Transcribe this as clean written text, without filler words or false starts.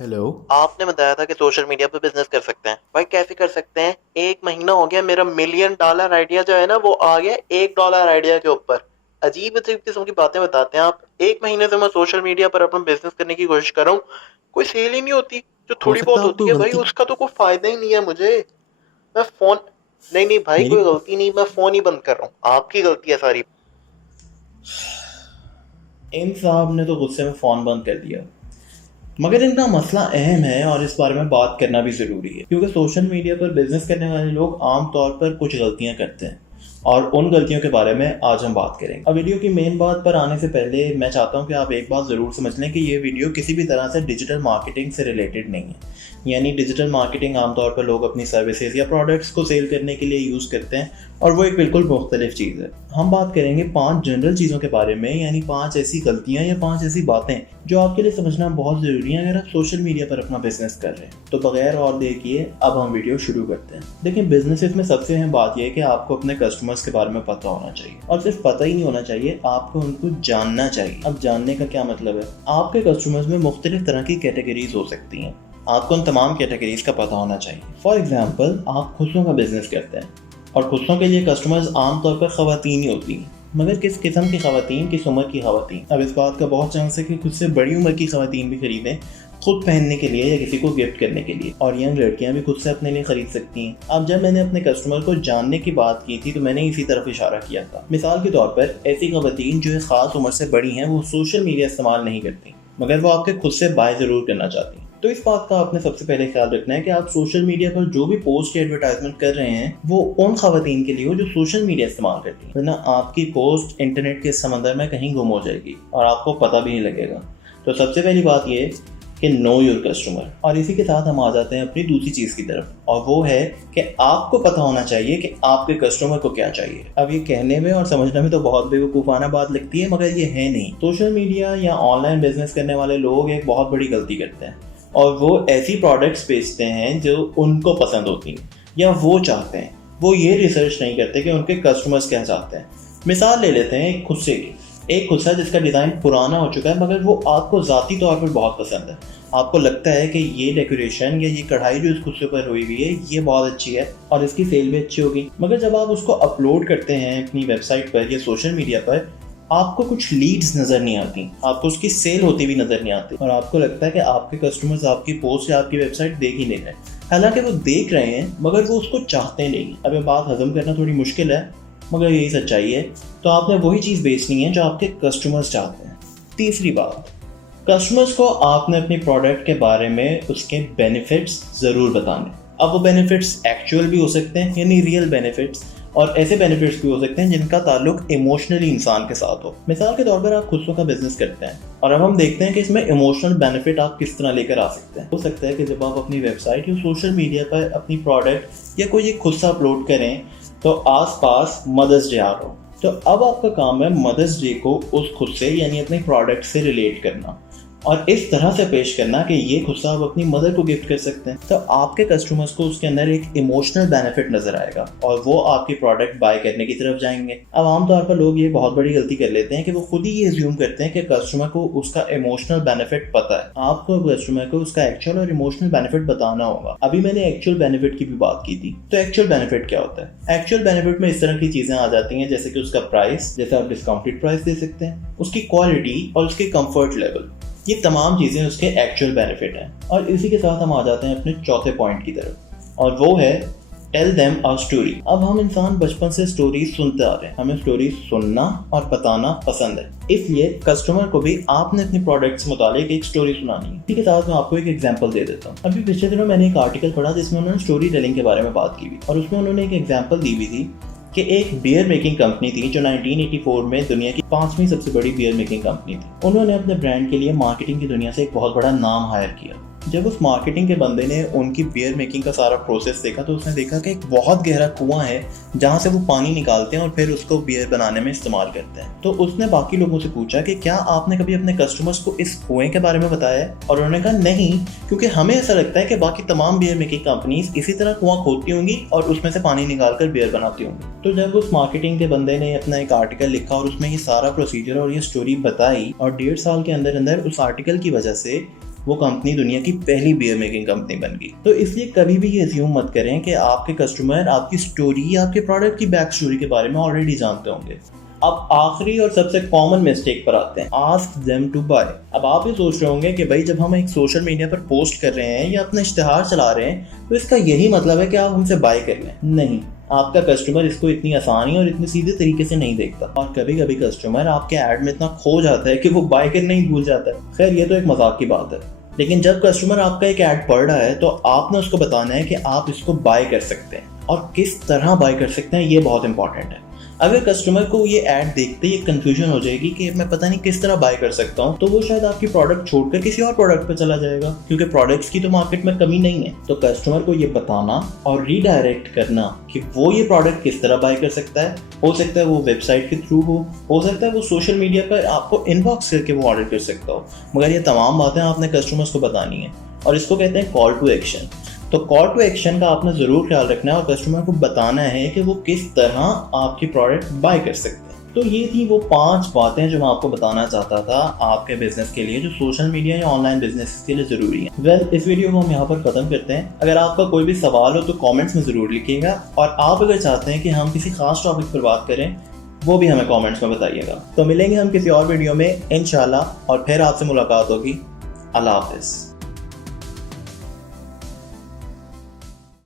Hello. आपने बताया था कि सोशल मीडिया पे बिजनेस कर सकते हैं। भाई कैसे कर सकते हैं? 1 महीना हो गया, मेरा मिलियन डॉलर आइडिया जो है ना वो आ गया $1 आइडिया के ऊपर। अजीब-अजीब किस्म की बातें बताते हैं आप। 1 महीने से मैं सोशल मीडिया पर अपना बिजनेस करने की कोशिश कर रहा हूँ, कोई सेल ही नहीं होती। जो हो थोड़ी सकता बहुत है आपको होती है भाई गलती उसका तो कोई फायदा ही नहीं है मुझे। मैं फ़ोन नहीं, नहीं भाई मेरी कोई गलती नहीं, मैं फ़ोन ही बंद कर रहा हूँ। आपकी गलती है सारी। इन साहब ने तो गुस्से में फ़ोन बंद कर दिया। मगर इनका मसला अहम है और इस बारे में बात करना भी ज़रूरी है, क्योंकि सोशल मीडिया पर बिजनेस करने वाले लोग आमतौर पर कुछ गलतियां करते हैं और उन गलतियों के बारे में आज हम बात करेंगे। अब वीडियो की मेन बात पर आने से पहले मैं चाहता हूं कि आप एक बात ज़रूर समझ लें कि ये वीडियो किसी भी तरह से डिजिटल मार्केटिंग से रिलेटेड नहीं है। यानी डिजिटल मार्केटिंग आमतौर पर लोग अपनी सर्विसेज या प्रोडक्ट्स को सेल करने के लिए यूज़ करते हैं और वो एक बिल्कुल मुख्तलिफ चीज़ है। हम बात करेंगे 5 जनरल चीज़ों के बारे में, यानी 5 ऐसी गलतियां या 5 ऐसी बातें जो आपके लिए समझना बहुत ज़रूरी है अगर आप सोशल मीडिया पर अपना बिजनेस कर रहे हैं। तो बगैर और देखिए अब हम वीडियो शुरू करते हैं। देखिए, बिजनेसेस में सबसे अहम बात यह है कि आपको अपने कस्टमर्स के बारे में पता होना चाहिए, और सिर्फ पता ही नहीं होना चाहिए, आपको उनको जानना चाहिए। अब जानने का क्या मतलब है? आपके कस्टमर्स में मुख्तलिफ तरह की कैटेगरीज हो सकती हैं, आपको उन तमाम कैटेगरीज का पता होना चाहिए। फॉर एग्जाम्पल, आप खुशियों का बिजनेस करते हैं और खुशियों के लिए कस्टमर्स आमतौर पर खवातीन ही होती हैं। मगर किस किस्म की खवातीन, किस उम्र की खवातीन? अब इस बात का बहुत चांस है कि खुद से बड़ी उम्र की खवातीन भी खरीदें, खुद पहनने के लिए या किसी को गिफ्ट करने के लिए, और यंग लड़कियां भी खुद से अपने लिए खरीद सकती हैं। अब जब मैंने अपने कस्टमर को जानने की बात की थी तो मैंने इसी तरफ इशारा किया था। मिसाल के तौर पर ऐसी खवातीन जो एक खास उम्र से बड़ी हैं वो सोशल मीडिया इस्तेमाल नहीं करती, मगर वो आपके खुद से बाय जरूर करना चाहती हैं। तो इस बात का आपने सबसे पहले ख्याल रखना है कि आप सोशल मीडिया पर जो भी पोस्ट या एडवर्टाइजमेंट कर रहे हैं वो उन खवातीन के लिए हो जो सोशल मीडिया इस्तेमाल करती हैं, वरना आपकी पोस्ट इंटरनेट के समंदर में कहीं गुम हो जाएगी और आपको पता भी नहीं लगेगा। तो सबसे पहली बात ये कि नो योर कस्टमर। और इसी के साथ हम आ जाते हैं अपनी दूसरी चीज़ की तरफ, और वो है कि आपको पता होना चाहिए कि आपके कस्टमर को क्या चाहिए। अब ये कहने में और समझने में तो बहुत बेवकूफ़ाना बात लगती है, मगर ये है नहीं। सोशल मीडिया या ऑनलाइन बिजनेस करने वाले लोग एक बहुत बड़ी गलती करते हैं, और वो ऐसी प्रोडक्ट्स बेचते हैं जो उनको पसंद होती हैं या वो चाहते हैं। वो ये रिसर्च नहीं करते कि उनके कस्टमर्स क्या चाहते हैं। मिसाल ले लेते हैं एक खुस्से की। एक खुस्सा जिसका डिज़ाइन पुराना हो चुका है, मगर वो आपको ज़ाती तौर पर बहुत पसंद है। आपको लगता है कि ये डेकोरेशन या ये कढ़ाई जो इस खुस्से पर हुई हुई है ये बहुत अच्छी है और इसकी सेल भी अच्छी होगी। मगर जब आप उसको अपलोड करते हैं अपनी वेबसाइट पर या सोशल मीडिया पर, आपको कुछ लीड्स नज़र नहीं आती, आपको उसकी सेल होती हुई नज़र नहीं आती, और आपको लगता है कि आपके कस्टमर्स आपकी पोस्ट या आपकी वेबसाइट देख ही नहीं रहे। हालांकि वो देख रहे हैं मगर वो उसको चाहते नहीं। अब ये बात हजम करना थोड़ी मुश्किल है, मगर यही सच्चाई है। तो आपने वही चीज़ बेचनी है जो आपके कस्टमर्स चाहते हैं। तीसरी बात, कस्टमर्स को आपने अपनी प्रोडक्ट के बारे में उसके बेनिफिट्स ज़रूर बताने। अब वो बेनिफिट्स एक्चुअल भी हो सकते हैं, यानी रियल बेनिफिट्स, और ऐसे बेनिफिट्स भी हो सकते हैं जिनका ताल्लुक इमोशनली इंसान के साथ हो। मिसाल के तौर पर आप खुशियों का बिजनेस करते हैं और अब हम देखते हैं कि इसमें इमोशनल बेनिफिट आप किस तरह लेकर आ सकते हैं। हो सकता है कि जब आप अपनी वेबसाइट या सोशल मीडिया पर अपनी प्रोडक्ट या कोई एक खुस्सा अपलोड करें तो आसपास मदर्स डे आ रहा हो, तो अब आपका काम है मदर्स डे को उस खुस्से यानी अपने प्रोडक्ट से रिलेट करना और इस तरह से पेश करना कि ये गुस्सा आप अपनी मदर को गिफ्ट कर सकते हैं। तो आपके कस्टमर्स को उसके अंदर एक इमोशनल बेनिफिट नजर आएगा और वो आपकी प्रोडक्ट बाय करने की तरफ जाएंगे। अब आमतौर पर लोग ये बहुत बड़ी गलती कर लेते हैं कि वो खुद ही ये अज्यूम करते हैं कि कस्टमर को उसका इमोशनल बेनिफिट पता है। आपको कस्टमर को उसका एक्चुअल और इमोशनल बेनिफिट बताना होगा। अभी मैंने एक्चुअल बेनिफिट की भी बात की थी, तो एक्चुअल बेनिफिट क्या होता है? एक्चुअल बेनिफिट में इस तरह की चीजें आ जाती हैं जैसे कि उसका प्राइस, जैसे आप डिस्काउंटेड प्राइस दे सकते हैं, उसकी क्वालिटी और उसके कंफर्ट लेवल, ये तमाम चीज़ें उसके एक्चुअल बेनिफिट हैं। और इसी के साथ हम आ जाते हैं अपने चौथे पॉइंट की तरफ, और वो है टेल देम अ स्टोरी। अब हम इंसान बचपन से स्टोरी सुनते आ रहे हैं, हमें स्टोरी सुनना और बताना पसंद है, इसलिए कस्टमर को भी आपने अपनी प्रोडक्ट से मुतालिक एक स्टोरी सुनानी है। ठीक है, साथ मैं आपको एक एग्जांपल दे देता हूँ। अभी पिछले दिनों मैंने एक आर्टिकल पढ़ा जिसमें उन्होंने स्टोरी टेलिंग के बारे में बात की हुई, और उसमें उन्होंने एक एग्जाम्पल दी हुई थी कि एक बियर मेकिंग कंपनी थी जो 1984 में दुनिया की 5वीं सबसे बड़ी बियर मेकिंग कंपनी थी। उन्होंने अपने ब्रांड के लिए मार्केटिंग की दुनिया से एक बहुत बड़ा नाम हायर किया। जब उस मार्केटिंग के बंदे ने उनकी बियर मेकिंग का सारा प्रोसेस देखा तो उसने देखा कि एक बहुत गहरा कुआं है जहां से वो पानी निकालते हैं और फिर उसको बियर बनाने में इस्तेमाल करते हैं। तो उसने बाकी लोगों से पूछा कि क्या आपने कभी अपने कस्टमर्स को इस कुएं के बारे में बताया है? और उन्होंने कहा नहीं, क्योंकि हमें ऐसा लगता है कि बाकी तमाम बियर मेकिंग कंपनीज इसी तरह कुआं खोदती होंगी और उसमें से पानी निकालकर बियर बनाती होंगी। तो जब उस मार्केटिंग के बंदे ने अपना एक आर्टिकल लिखा और उसमें ये सारा प्रोसीजर और ये स्टोरी बताई, और 1.5 साल के अंदर अंदर उस आर्टिकल की वजह से वो कंपनी दुनिया की पहली बियर मेकिंग कंपनी बन गई। तो इसलिए कभी भी ये अज्यूम मत करें कि आपके कस्टमर आपकी स्टोरी या आपके प्रोडक्ट की बैक स्टोरी के बारे में ऑलरेडी जानते होंगे। अब आखिरी और सबसे कॉमन मिस्टेक पर आते हैं, आस्क देम टू बाय। अब आप ये सोच रहे होंगे कि भाई जब हम एक सोशल मीडिया पर पोस्ट कर रहे हैं या अपना इश्तिहार चला रहे हैं तो इसका यही मतलब है कि आप हमसे बाय कर लें। नहीं, आपका कस्टमर इसको इतनी आसानी और इतने सीधे तरीके से नहीं देखता, और कभी कभी कस्टमर आपके ऐड में इतना खो जाता है कि वो बाय करना ही भूल जाता है। खैर ये तो एक मजाक की बात है, लेकिन जब कस्टमर आपका एक ऐड पढ़ रहा है तो आपने उसको बताना है कि आप इसको बाय कर सकते हैं और किस तरह बाय कर सकते हैं, ये बहुत इंपॉर्टेंट है। अगर कस्टमर को ये ऐड देखते ही कंफ्यूजन हो जाएगी कि मैं पता नहीं किस तरह बाय कर सकता हूँ, तो वो शायद आपकी प्रोडक्ट छोड़कर किसी और प्रोडक्ट पे चला जाएगा, क्योंकि प्रोडक्ट्स की तो मार्केट में कमी नहीं है। तो कस्टमर को ये बताना और रीडायरेक्ट करना कि वो ये प्रोडक्ट किस तरह बाय कर सकता है, हो सकता है वो वेबसाइट के थ्रू हो सकता है वो सोशल मीडिया पर आपको इनबॉक्स करके वो ऑर्डर कर सकता हो, मगर ये तमाम बातें आपने कस्टमर्स को बतानी है और इसको कहते हैं कॉल टू एक्शन। तो कॉल टू एक्शन का आपने ज़रूर ख्याल रखना है और कस्टमर को बताना है कि वो किस तरह आपकी प्रोडक्ट बाय कर सकते हैं। तो ये थी वो 5 बातें जो मैं आपको बताना चाहता था आपके बिजनेस के लिए, जो सोशल मीडिया या ऑनलाइन बिजनेस के लिए ज़रूरी है। वेल, इस वीडियो को हम यहाँ पर ख़त्म करते हैं। अगर आपका कोई भी सवाल हो तो कॉमेंट्स में ज़रूर लिखिएगा, और आप अगर चाहते हैं कि हम किसी खास टॉपिक पर बात करें वो भी हमें कॉमेंट्स में बताइएगा। तो मिलेंगे हम किसी और वीडियो में इंशाल्लाह, और फिर आपसे मुलाकात होगी। अल्लाह हाफिज़।